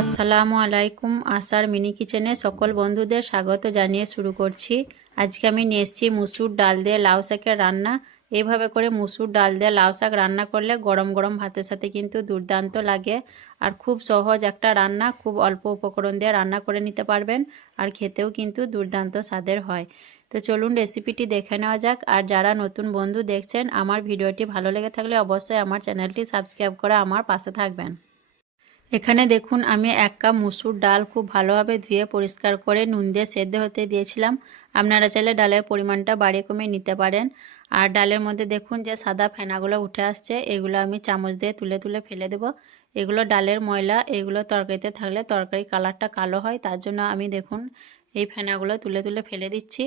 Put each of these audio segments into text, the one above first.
আসসালামু আলাইকুম, আসার মিনি কিচেনে সকল বন্ধুদের স্বাগত জানিয়ে শুরু করছি। আজকে আমি নিয়ে এসেছি মুসুর ডাল দিয়ে লাউ শাকের রান্না। এইভাবে করে মুসুর ডাল দিয়ে লাউ শাক রান্না করলে গরম গরম ভাতের সাথে কিন্তু দুর্দান্ত লাগে। আর খুব সহজ একটা রান্না, খুব অল্প উপকরণ দিয়ে রান্না করে নিতে পারবেন আর খেতেও কিন্তু দুর্দান্ত স্বাদের হয়। তো চলুন রেসিপিটি দেখে নেওয়া যাক। আর যারা নতুন বন্ধু দেখছেন, আমার ভিডিওটি ভালো লেগে থাকলে অবশ্যই আমার চ্যানেলটি সাবস্ক্রাইব করে আমার পাশে থাকবেন। এখানে দেখুন, আমি এক কাপ মুসুর ডাল খুব ভালোভাবে ধুয়ে পরিষ্কার করে নুন দিয়ে সেদ্ধ হতে দিয়েছিলাম। আপনারা চাইলে ডালের পরিমাণটা বাড়িয়ে কমিয়ে নিতে পারেন। আর ডালের মধ্যে দেখুন যে সাদা ফেনাগুলো উঠে আসছে, এগুলো আমি চামচ দিয়ে তুলে তুলে ফেলে দেব। এগুলো ডালের ময়লা, এগুলো তরকারিতে থাকলে তরকারি কালারটা কালো হয়, তার জন্য আমি দেখুন এই ফেনাগুলো তুলে তুলে ফেলে দিচ্ছি।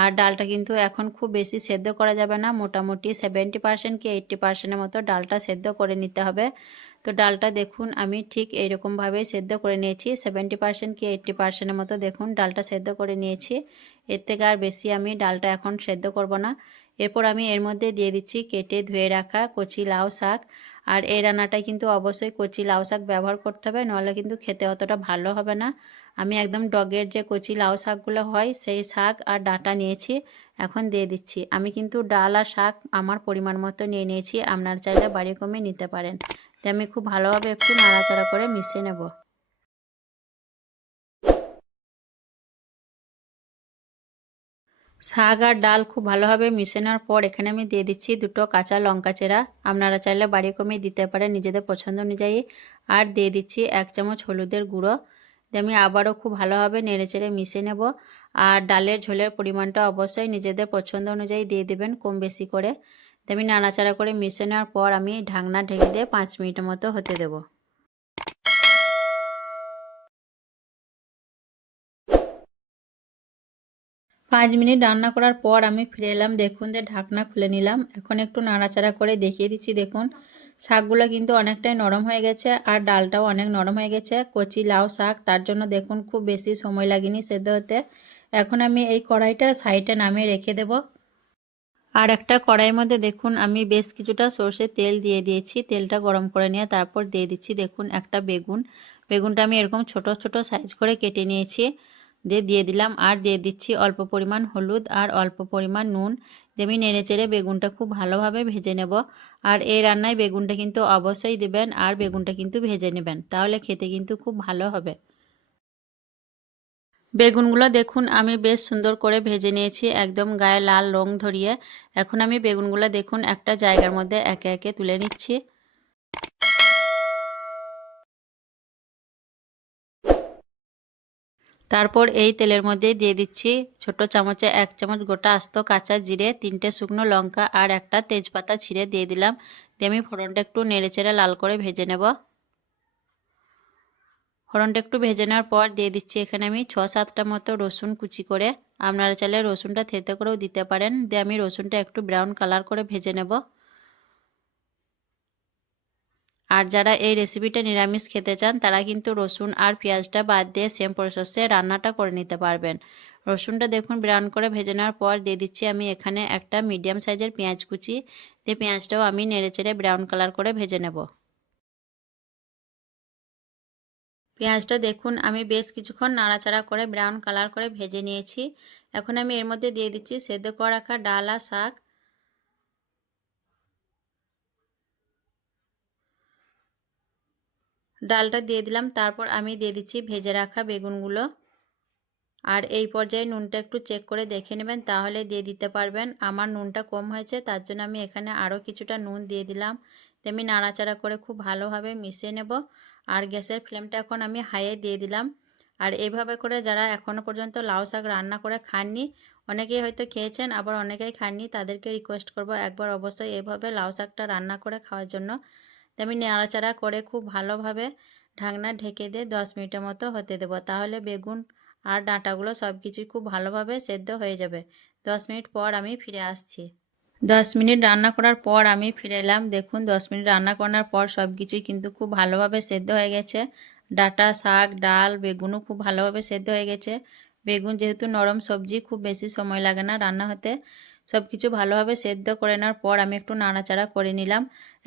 আর ডালটা কিন্তু এখন খুব বেশি সেদ্ধ করা যাবে না। মোটামুটি সেভেন্টি পার্সেন্ট কি এইট্টি পার্সেন্টের মতো ডালটা সেদ্ধ করে নিতে হবে। তো ডালটা দেখুন, আমি ঠিক এইরকমভাবেই সেদ্ধ করে নিয়েছি। সেভেন্টি পার্সেন্ট কি এইট্টি পার্সেন্টের মতো দেখুন, ডালটা সেদ্ধ করে নিয়েছি। এর থেকে আর বেশি আমি ডালটা এখন সেদ্ধ করব না। এরপর আমি এর মধ্যে দিয়ে দিচ্ছি কেটে ধুয়ে রাখা কচি লাউ শাক। আর এই রান্নাটায় কিন্তু অবশ্যই কচি লাউ শাক ব্যবহার করতে হবে নাহলে কিন্তু খেতে অতটা ভালো হবে না। আমি একদম ডগের যে কচি লাউ শাকগুলো হয়, সেই শাক আর ডাঁটা নিয়েছি, এখন দিয়ে দিচ্ছি। আমি কিন্তু ডাল আর শাক আমার পরিমাণ মতো নিয়ে নিয়েছি, আপনার চাইলে বাড়ি কমে নিতে পারেন। তো আমি খুব ভালোভাবে একটু নাড়াচাড়া করে মিশিয়ে নেব। শাক আর ডাল খুব ভালোভাবে মিশানোর পর এখানে আমি দিয়ে দিচ্ছি দুটো কাঁচা লঙ্কা চেরা। আপনারা চাইলে বাড়ি কমিয়ে দিতে পারেন নিজেদের পছন্দ অনুযায়ী। আর দিয়ে দিচ্ছি এক চামচ হলুদের গুঁড়ো। দিয়ে আমি আবারও খুব ভালোভাবে নেড়েচেড়ে মিশিয়ে নেব। আর ডালের ঝোলের পরিমাণটা অবশ্যই নিজেদের পছন্দ অনুযায়ী দিয়ে দেবেন কম বেশি করে। আমি নাড়াচাড়া করে মিশে নেওয়ার পর আমি ঢাকনা ঢেকে দিয়ে পাঁচ মিনিটের মতো হতে দেবো। পাঁচ মিনিট রান্না করার পর আমি ফিরে এলাম। দেখুন, যে ঢাকনা খুলে নিলাম। এখন একটু নাড়াচাড়া করে দেখিয়ে দিচ্ছি, দেখুন। শাকগুলো কিন্তু অনেকটাই নরম হয়ে গেছে আর ডালটাও অনেক নরম হয়ে গেছে। কচি লাউ শাক, তার জন্য দেখুন, খুব বেশি সময় লাগেনি সেদ্ধ হতে। এখন আমি এই কড়াইটা সাইডে নামিয়ে রেখে দেব। আর একটা কড়াইয়ের মধ্যে দেখুন, আমি বেশ কিছুটা সর্ষের তেল দিয়ে দিয়েছি। তেলটা গরম করে নিয়ে তারপর দিয়ে দিচ্ছি, দেখুন, একটা বেগুন। বেগুনটা আমি এরকম ছোট ছোট সাইজ করে কেটে নিয়েছি। দিয়ে দিয়ে দিলাম। আর দিয়ে দিচ্ছি অল্প পরিমাণ হলুদ আর অল্প পরিমাণ নুন। দিয়ে আমি নেড়ে চেড়ে বেগুনটা খুব ভালোভাবে ভেজে নেব। আর এই রান্নায় বেগুনটা কিন্তু অবশ্যই দেবেন আর বেগুনটা কিন্তু ভেজে নেবেন। তাহলে খেতে কিন্তু খুব ভালো হবে। বেগুনগুলো দেখুন, আমি বেশ সুন্দর করে ভেজে নিয়েছি, একদম গায়ে লাল রং ধরিয়ে। এখন আমি বেগুনগুলো দেখুন একটা জায়গার মধ্যে একে একে তুলে নিচ্ছি। তারপর এই তেলের মধ্যে দিয়ে দিচ্ছি ছোট চামচে এক চামচ গোটা আস্ত কাঁচা জিরে, তিনটে শুকনো লঙ্কা আর একটা তেজপাতা ছিঁড়ে দিয়ে দিলাম। দিয়ে আমি ফোড়নটা একটু নেড়ে লাল করে ভেজে নেব। ফোড়নটা একটু ভেজে নেওয়ার পর দিয়ে দিচ্ছি এখানে আমি ছ সাতটা মতো রসুন কুচি করে। আপনারা চাইলে রসুনটা থেতে করেও দিতে পারেন। দিয়ে আমি রসুনটা একটু ব্রাউন কালার করে ভেজে নেব। আর যারা এই রেসিপিটা নিরামিষ খেতে চান, তারা কিন্তু রসুন আর পেঁয়াজটা বাদ দিয়ে সেম প্রসেসে রান্নাটা করে নিতে পারবেন। রসুনটা দেখুন ব্রাউন করে ভেজে নেওয়ার পর দিয়ে দিচ্ছি আমি এখানে একটা মিডিয়াম সাইজের পেঁয়াজ কুচি। দিয়ে পেঁয়াজটাও আমি নেড়ে চেড়ে ব্রাউন কালার করে ভেজে নেব। পেঁয়াজটা দেখুন আমি বেশ কিছুক্ষণ নাড়াচাড়া করে ব্রাউন কালার করে ভেজে নিয়েছি। এখন আমি এর মধ্যে দিয়ে দিচ্ছি সেদ্ধ করে রাখা ডাল আর শাক। ডালটা দিয়ে দিলাম। তারপর আমি দিয়ে দিচ্ছি ভেজে রাখা বেগুনগুলো। আর এই পর্যায়ে নুনটা একটু চেক করে দেখে নেবেন, তাহলে দিয়ে দিতে পারবেন। আমার নুনটা কম হয়েছে, তার জন্য আমি এখানে আরও কিছুটা নুন দিয়ে দিলাম। তেমনি নাড়াচাড়া করে খুব ভালোভাবে মিশিয়ে নেব। আর গ্যাসের ফ্লেমটা এখন আমি হাইয়ে দিয়ে দিলাম। আর এইভাবে করে যারা এখনও পর্যন্ত লাউ শাক রান্না করে খাননি, অনেকেই হয়তো খেয়েছেন, আবার অনেকেই খাননি, তাদেরকে রিকোয়েস্ট করব একবার অবশ্যই এইভাবে লাউ শাকটা রান্না করে খাওয়ার জন্য। আমি নাড়াচাড়া করে খুব ভালোভাবে ঢাকনা ঢেকে দিয়ে দশ মিনিটের মতো হতে দেবো। তাহলে বেগুন আর ডাঁটাগুলো সব কিছুই খুব ভালোভাবে সেদ্ধ হয়ে যাবে। দশ মিনিট পর আমি ফিরে আসছি। দশ মিনিট রান্না করার পর আমি ফিরে এলাম। দেখুন, দশ মিনিট রান্না করার পর সব কিছুই কিন্তু খুব ভালোভাবে সেদ্ধ হয়ে গেছে। ডাটা, শাক, ডাল, বেগুনও খুব ভালোভাবে সেদ্ধ হয়ে গেছে। বেগুন যেহেতু নরম সবজি, খুব বেশি সময় লাগে না রান্না হতে। সব কিছু ভালোভাবে সেদ্ধ করে নেওয়ার পর আমি একটু নাড়াচাড়া করে নিলাম।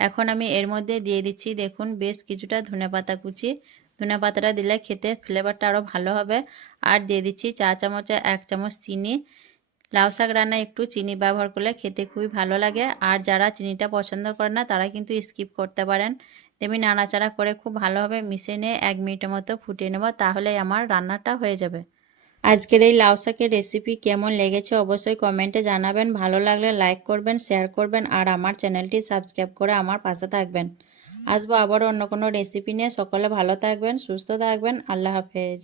এখন আমি এর মধ্যে দিয়ে দিচ্ছি, দেখুন, বেশ কিছুটা ধনে পাতা কুচি। ধনে পাতাটা দিলে খেতে ফ্লেভারটা আরও ভালো হবে। আর দিয়ে দিচ্ছি চা চামচে এক চামচ চিনি। লাউ শাক রান্নায় একটু চিনি ব্যবহার করলে খেতে খুবই ভালো লাগে। আর যারা চিনিটা পছন্দ করে না, তারা কিন্তু স্কিপ করতে পারেন। তেমনি নাড়াচাড়া করে খুব ভালোভাবে মিশিয়ে নিয়ে এক মিনিটের মতো ফুটিয়ে নেব তাহলে আমার রান্নাটা হয়ে যাবে। আজকের এই লাউ শাকের রেসিপি কেমন লেগেছে অবশ্যই কমেন্টে জানাবেন। ভালো লাগলে লাইক করবেন শেয়ার করবেন আর আমার চ্যানেলটি সাবস্ক্রাইব করে আমার পাশে থাকবেন। আসব আবার অন্য কোনো রেসিপি নিয়ে। সকলে ভালো থাকবেন, সুস্থ থাকবেন। আল্লাহ হাফেজ।